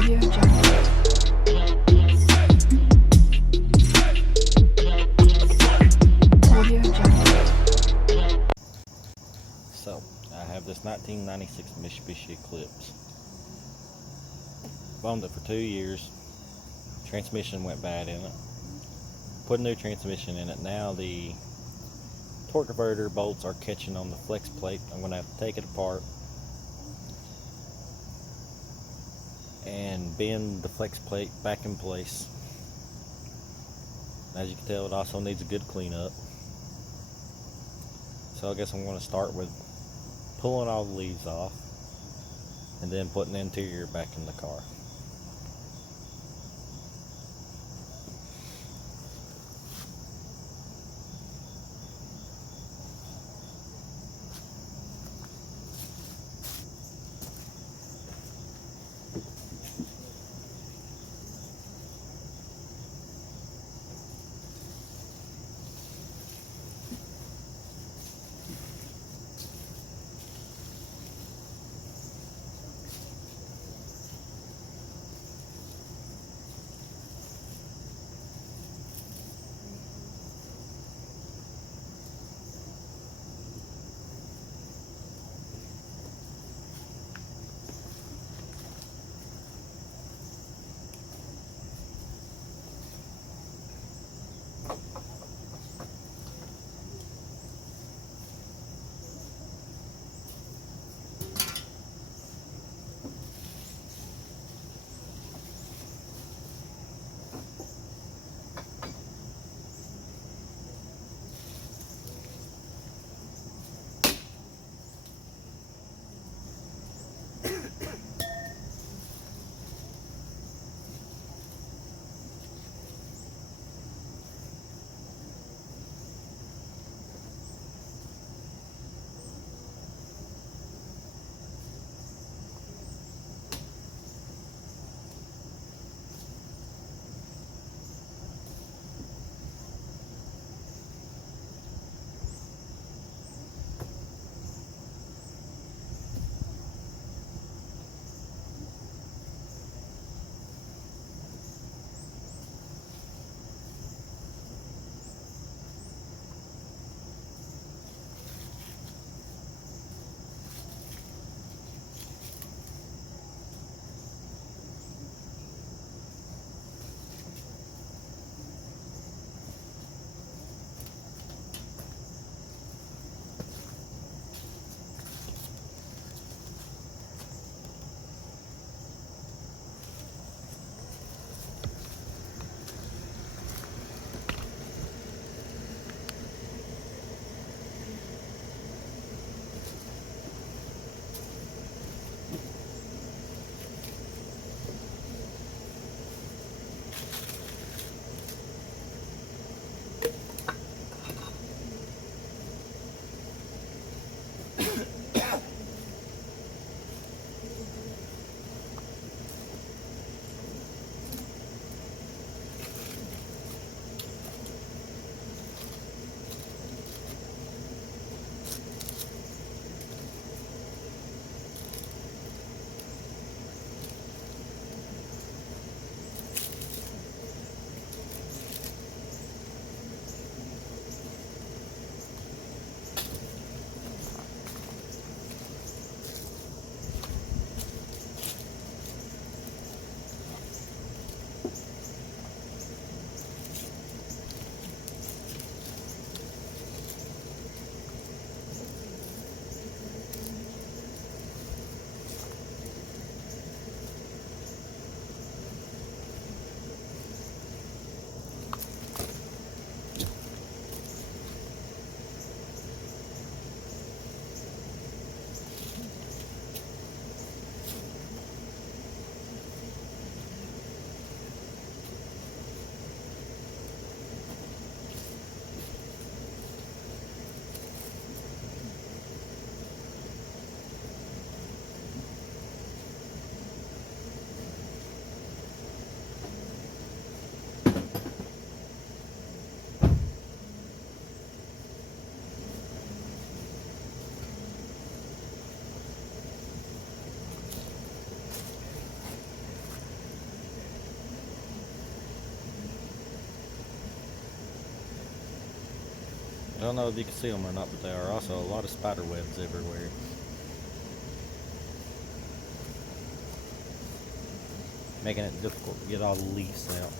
Audio Jungle. Audio Jungle. So, I have this 1996 Mitsubishi Eclipse. I've owned it for 2 years. Transmission went bad in it. Put a new transmission in it. Now the torque converter bolts are catching on the flex plate. I'm going to have to take it apart and bend the flex plate back in place. As you can tell, it also needs a good cleanup. So I guess I'm going to start with pulling all the leaves off and then putting the interior back in the car. I don't know if you can see them or not, but there are also a lot of spider webs everywhere. Making it difficult to get all the leaves out.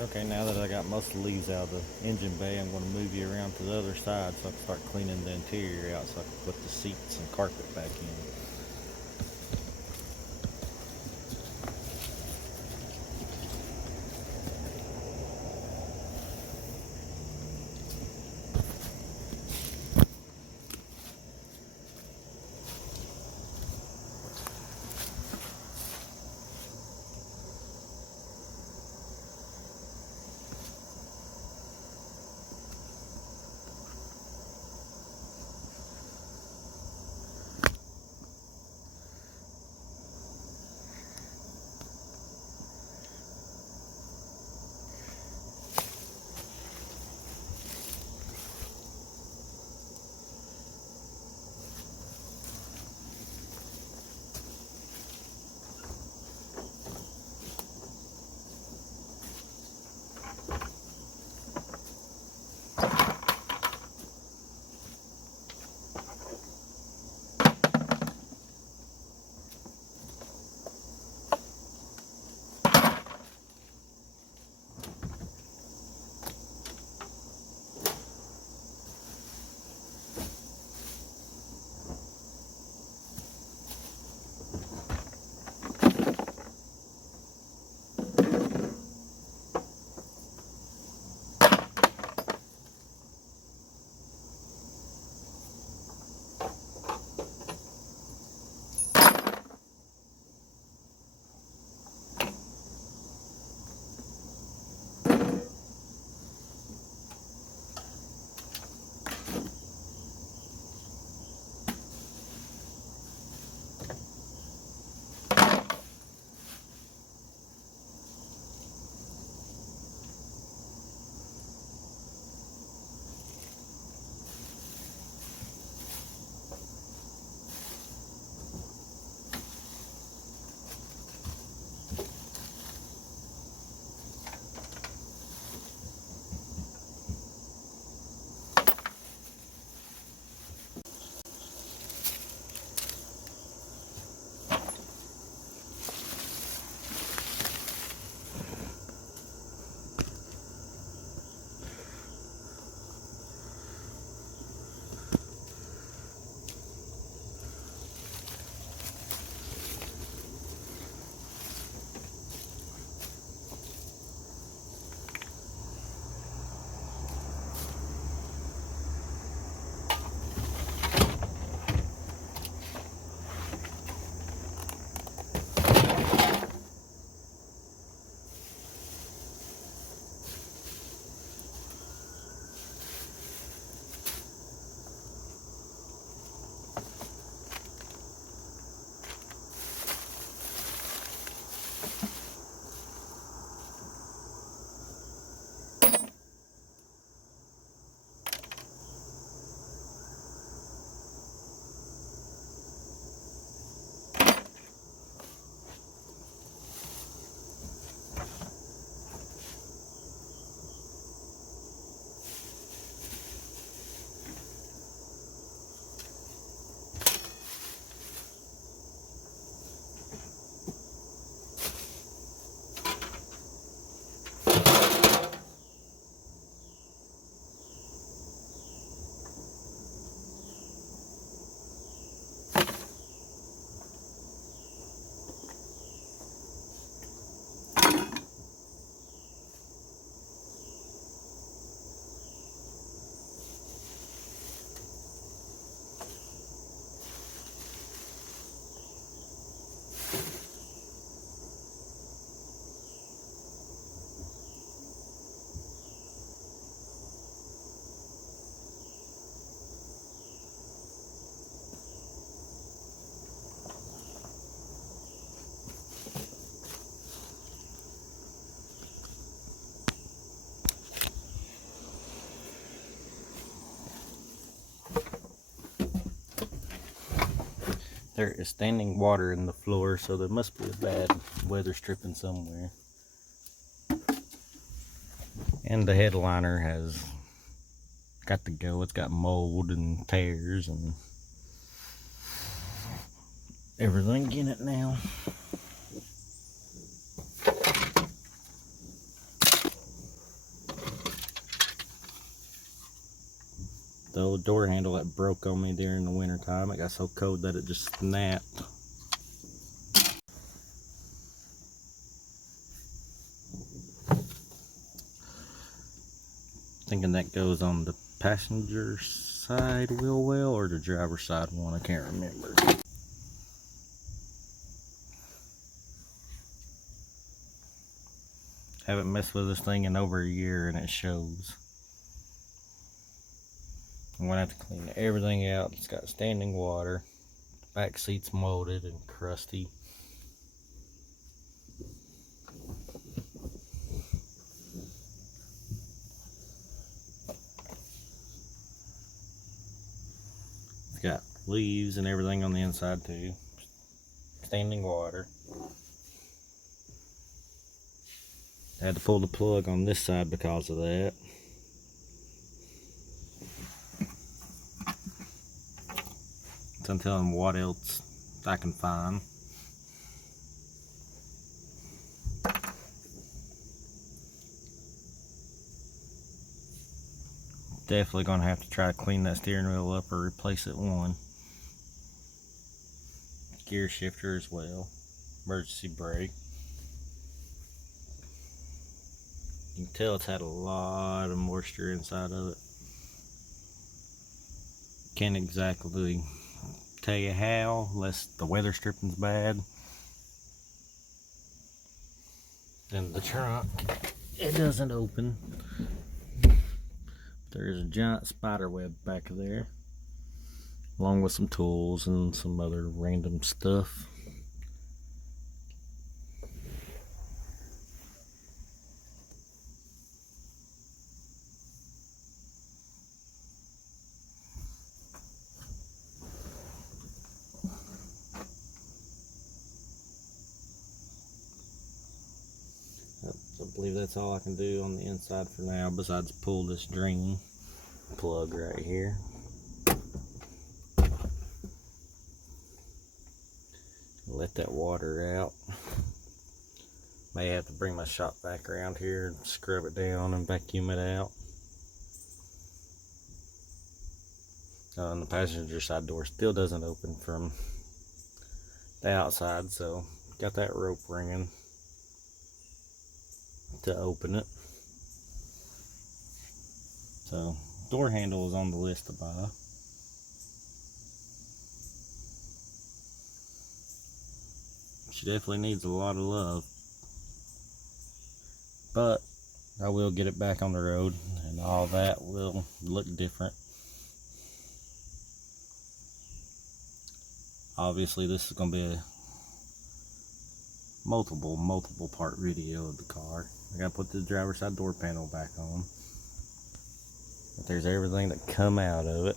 Okay, now that I got most of the leaves out of the engine bay, I'm going to move you around to the other side so I can start cleaning the interior out so I can put the seats and carpet back in. There is standing water in the floor, so there must be a bad weather stripping somewhere. And the headliner has got to go. It's got mold and tears and everything in it now. The old door handle that broke on me during the winter time, it got so cold that it just snapped. Thinking that goes on the passenger side wheel well or the driver's side one, I can't remember. Haven't messed with this thing in over a year and it shows. I'm gonna have to clean everything out. It's got standing water. The back seat's molded and crusty. It's got leaves and everything on the inside too. Standing water. I had to pull the plug on this side because of that. So I'm telling them what else I can find. Definitely gonna have to try to clean that steering wheel up or replace it one. Gear shifter as well. Emergency brake. You can tell it's had a lot of moisture inside of it. Can't exactly tell you how, unless the weather stripping's bad. Then the trunk, it doesn't open. There's a giant spider web back there, along with some tools and some other random stuff. I believe that's all I can do on the inside for now, besides pull this drain plug right here. Let that water out. May have to bring my shop vac around here and scrub it down and vacuum it out. And the passenger side door still doesn't open from the outside, so got that rope ringing to open it. So door handle is on the list to buy. She definitely needs a lot of love, but I will get it back on the road and all that will look different. Obviously this is going to be a multiple part video of the car. I got to put the driver's side door panel back on. But there's everything that come out of it.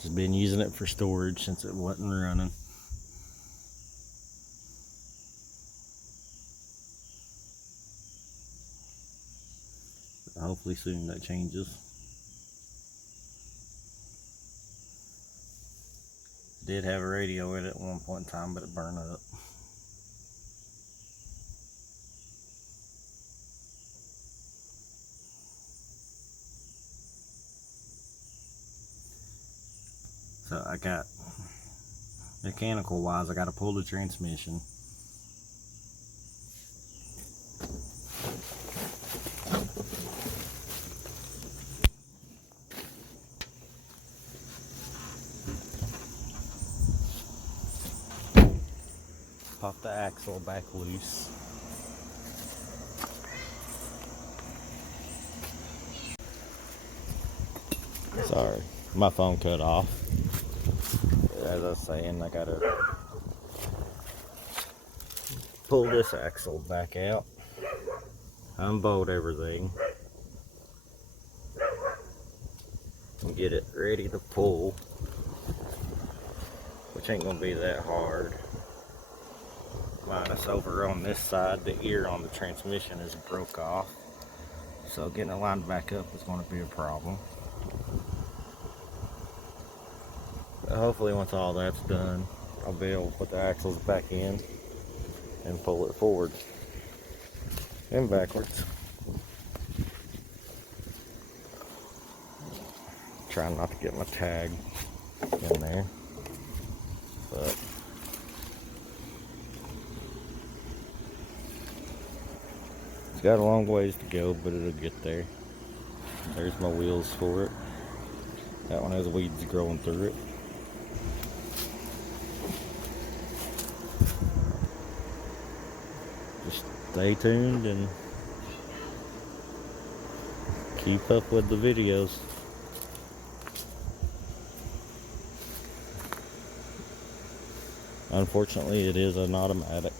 Just been using it for storage since it wasn't running. But hopefully soon that changes. Did have a radio in it at one point in time, but it burned up. So I got, mechanical wise, I got to pull the transmission. Pop the axle back loose. Sorry, my phone cut off. As I was saying, I gotta pull this axle back out, unbolt everything, and get it ready to pull. which ain't gonna be that hard. Minus over on this side, the ear on the transmission is broke off, so getting it lined back up is going to be a problem. But hopefully once all that's done, I'll be able to put the axles back in and pull it forward and backwards. Trying not to get my tag in there, but it's got a long ways to go, but it'll get there. There's my wheels for it. That one has weeds growing through it. Just stay tuned and keep up with the videos. Unfortunately, it is an automatic.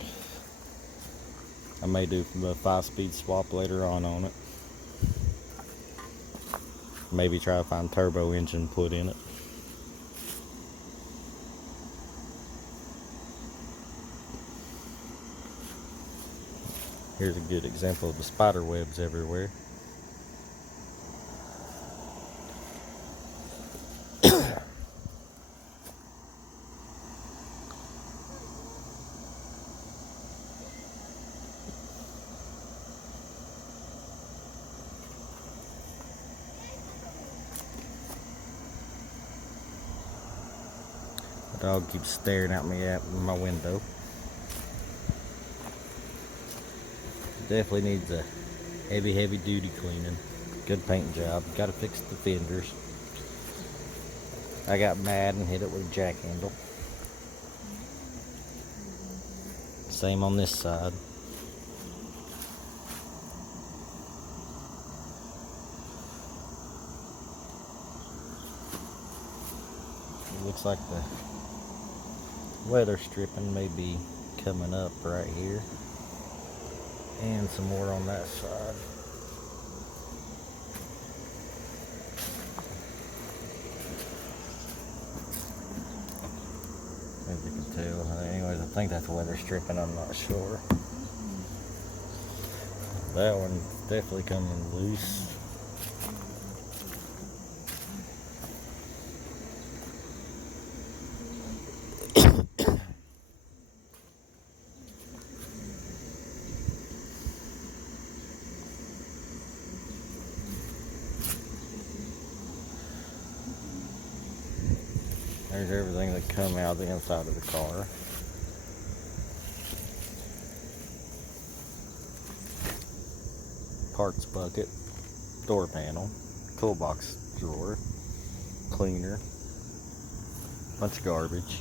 I may do a 5-speed swap later on it. Maybe try to find turbo engine put in it. Here's a good example of the spider webs everywhere. The dog keeps staring at me at my window. Definitely needs a heavy duty cleaning. Good paint job. Gotta fix the fenders. I got mad and hit it with a jack handle. Same on this side. It looks like the weather stripping may be coming up right here. And some more on that side. As you can tell. Anyways, I think that's weather stripping, I'm not sure. That one's definitely coming loose. There's everything that come out the inside of the car. Parts bucket, door panel, toolbox drawer, cleaner, bunch of garbage.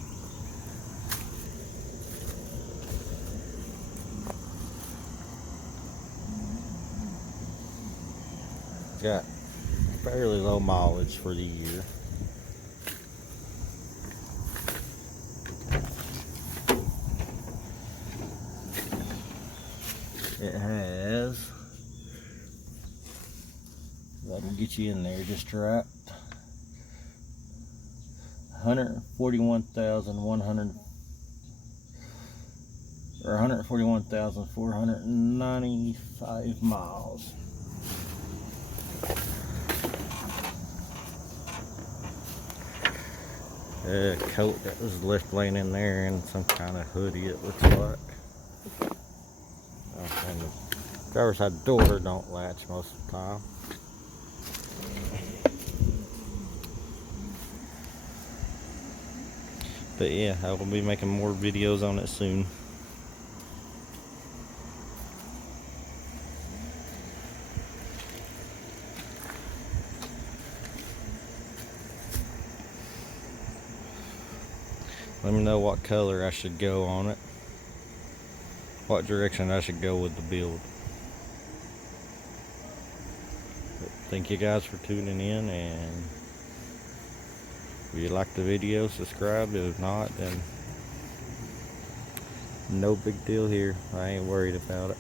It's got fairly low mileage for the year. It has, if I can get you in there just right, 141,100 or 141,495 miles. A coat that was left laying in there and some kind of hoodie, it looks like. And the driver's side door don't latch most of the time. But yeah, I will be making more videos on it soon. Let me know what color I should go on it. What direction I should go with the build. But thank you guys for tuning in, and if you like the video, subscribe. If not, then no big deal here. I ain't worried about it.